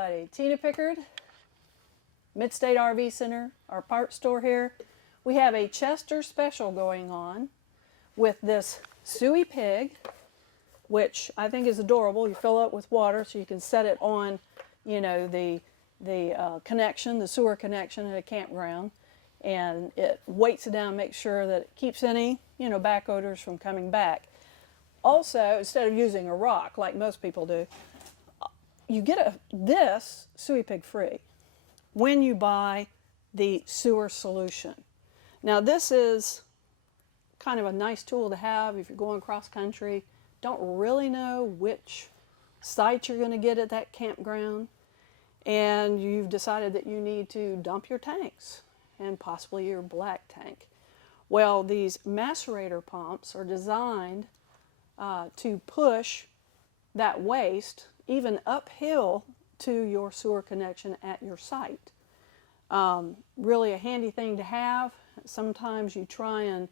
everybody. Tina Pickard, Midstate RV Center, our parts store here. We have a Chester special going on with this sewiepig, which I think is adorable. You fill it with water so you can set it on, you know, the connection, the sewer connection at a campground, and it weights it down, makes sure that it keeps any, you know, back odors from coming back. Also, instead of using a rock like most people do, you get this sewiepig free when you buy the sewer solution. Now this is kind of a nice tool to have if you're going cross country, don't really know which site you're going to get at that campground, and you've decided that you need to dump your tanks and possibly your black tank. Well, these macerator pumps are designed to push that waste even uphill to your sewer connection at your site. Really a handy thing to have. Sometimes you try and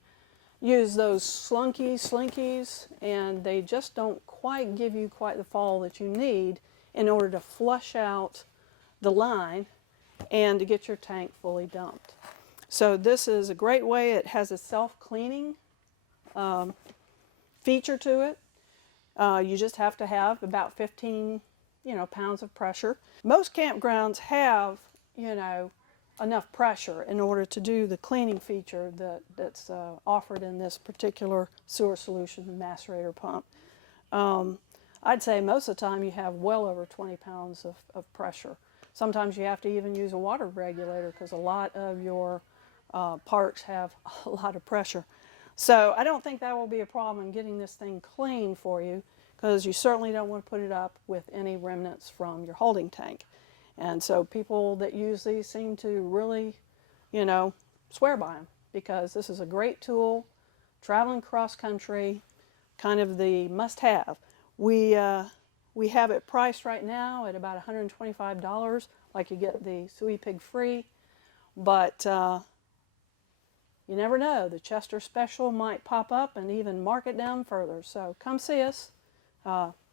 use those slinkies, and they just don't quite give you quite the fall that you need in order to flush out the line and to get your tank fully dumped. So this is a great way. It has a self-cleaning feature to it. You just have to have about 15 pounds of pressure. Most campgrounds have enough pressure in order to do the cleaning feature that's offered in this particular sewer solution macerator pump. I'd say most of the time you have well over 20 pounds of pressure. Sometimes you have to even use a water regulator because a lot of your parts have a lot of pressure. So I don't think that will be a problem in getting this thing clean for you, because you certainly don't want to put it up with any remnants from your holding tank. And so people that use these seem to really, swear by them, because this is a great tool, traveling cross country, kind of the must-have. We have it priced right now at about $125, like you get the sewiepig free, but you never know. The Chester special might pop up and even mark it down further. So come see us.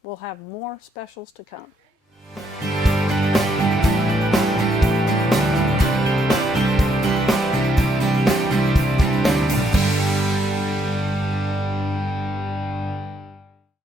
We'll have more specials to come.